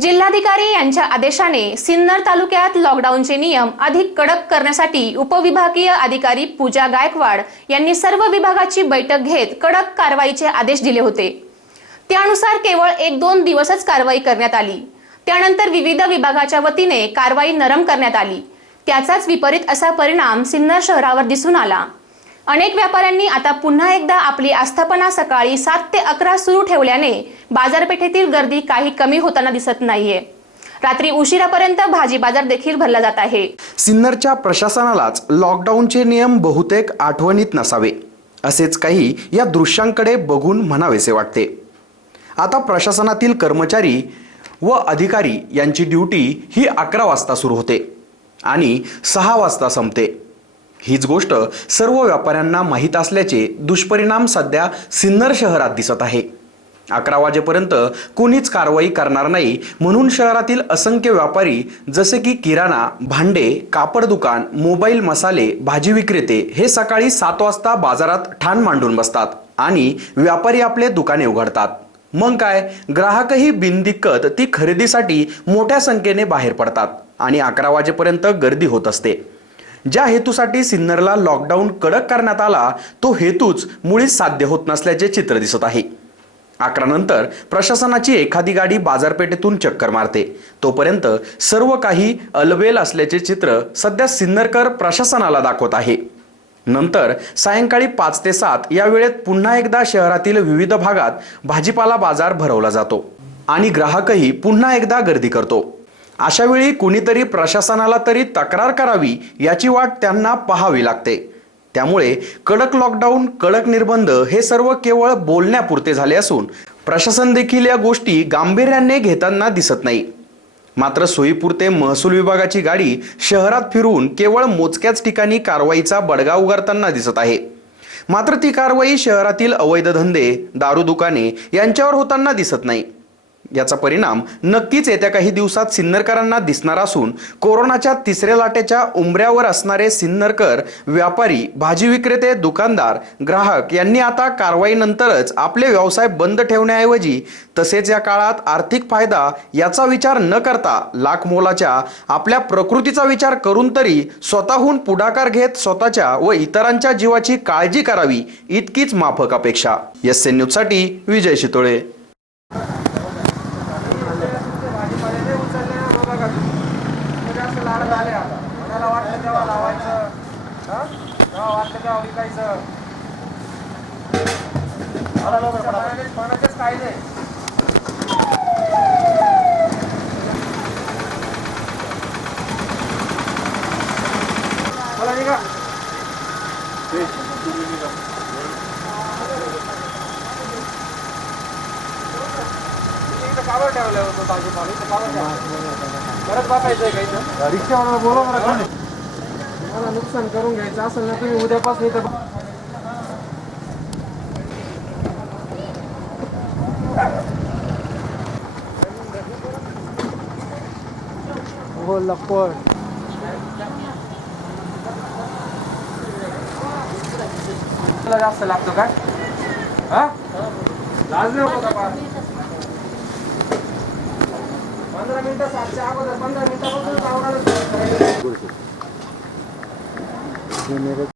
जिल्हाधिकारी यांच्या आदेशाने सिन्नर तालुक्यात लॉकडाऊनचे नियम अधिक कडक करण्यासाठी उपविभागीय अधिकारी पूजा गायकवाड यांनी सर्व विभागाची बैठक घेत कडक कारवाईचे आदेश दिले होते. त्यानुसार केवळ एक दोन दिवसच कारवाई करण्यात आली. त्यानंतर विविध विभागाच्या वतीने कारवाई नरम करण्यात आली. त्याचाच विपरीत असा परिणाम सिन्नर शहरावर दिसून आला. अनेक व्यापाऱ्यांनी आता पुन्हा एकदा आपली आस्थापना सकाळी सात ते अकरा सुरू ठेवल्याने बाजारपेठेतील गर्दी काही कमी होताना दिसत नाहीये. रात्री उशिरापर्यंत भाजी बाजार देखील भरला जात आहे. सिन्नरच्या प्रशासनालाच लॉकडाऊनचे नियम बहुतेक आठवणीत नसावे असेच काही या दृश्यांकडे बघून म्हणावेसे वाटते. आता प्रशासनातील कर्मचारी व अधिकारी यांची ड्युटी ही अकरा वाजता सुरू होते आणि सहा वाजता संपते. हीच गोष्ट सर्व व्यापाऱ्यांना माहीत असल्याचे दुष्परिणाम सध्या सिन्नर शहरात दिसत आहे. अकरा वाजेपर्यंत कोणीच कारवाई करणार नाही म्हणून शहरातील असंख्य व्यापारी जसे की किराणा भांडे कापड दुकान मोबाईल मसाले भाजी विक्रेते हे सकाळी सात वाजता बाजारात ठाण मांडून बसतात आणि व्यापारी आपले दुकाने उघडतात. मग काय? ग्राहकही बिनदिक्कत ती खरेदीसाठी मोठ्या संख्येने बाहेर पडतात आणि अकरा वाजेपर्यंत गर्दी होत असते. ज्या हेतूसाठी सिन्नरला लॉकडाऊन कडक करण्यात आला तो हेतूच मुळीच साध्य होत नसल्याचे चित्र दिसत आहे. अकरानंतर प्रशासनाची एखादी गाडी बाजारपेठेतून चक्कर मारते. तोपर्यंत सर्व काही अलबेल असल्याचे चित्र सध्या सिन्नरकर प्रशासनाला दाखवत आहे. नंतर सायंकाळी पाच ते सात या वेळेत पुन्हा एकदा शहरातील विविध भागात भाजीपाला बाजार भरवला जातो आणि ग्राहकही पुन्हा एकदा गर्दी करतो. अशा वेळी कुणीतरी प्रशासनाला तरी तक्रार करावी याची वाट त्यांना पाहावी लागते. त्यामुळे कडक लॉकडाऊन कडक निर्बंध हे सर्व केवळ बोलण्यापुरते झाले असून प्रशासन देखील या गोष्टी गांभीर्याने घेताना दिसत नाही. मात्र सोयीपुरते महसूल विभागाची गाडी शहरात फिरून केवळ मोजक्याच ठिकाणी कारवाईचा बडगा उगारताना दिसत आहे. मात्र ती कारवाई शहरातील अवैध धंदे दारू दुकाने यांच्यावर होताना दिसत नाही. याचा परिणाम नक्कीच येत्या काही दिवसात सिन्नरकरांना दिसणार असून कोरोनाच्या तिसऱ्या लाटेच्या उंबऱ्यावर असणारे सिन्नरकर व्यापारी भाजी विक्रेते दुकानदार ग्राहक यांनी आता कारवाईनंतरच आपले व्यवसाय बंद ठेवण्याऐवजी तसेच या काळात आर्थिक फायदा याचा विचार न करता लाख मोलाच्या आपल्या प्रकृतीचा विचार करून तरी स्वतःहून पुढाकार घेत स्वतःच्या व इतरांच्या जीवाची काळजी करावी इतकीच माफक अपेक्षा. एस एन न्यूजसाठी विजय शितोळे भाजीपाले नाही उचलले तुम्ही जास्त लाड झाले आता. मनाला वाटलं तेव्हा लावायचं. हा? तेव्हा वाटलं तेव्हा विकायचं. मनाचेच कायदे. कावर ठेवलं होतं भाजीपाला. इथं कावर ठेवलं परत बघायचं आहे का इथं? रिक्षावाला बोला मला कोण. मला नुकसान करून घ्यायचं असेल ना तुम्ही उद्यापासून इथं हो लपड तुला जास्त लागतो का? हा? लाज नाही होत का पंधरा मिनिटं सातच्या अगोदर पंधरा मिनिटापासून आवडायला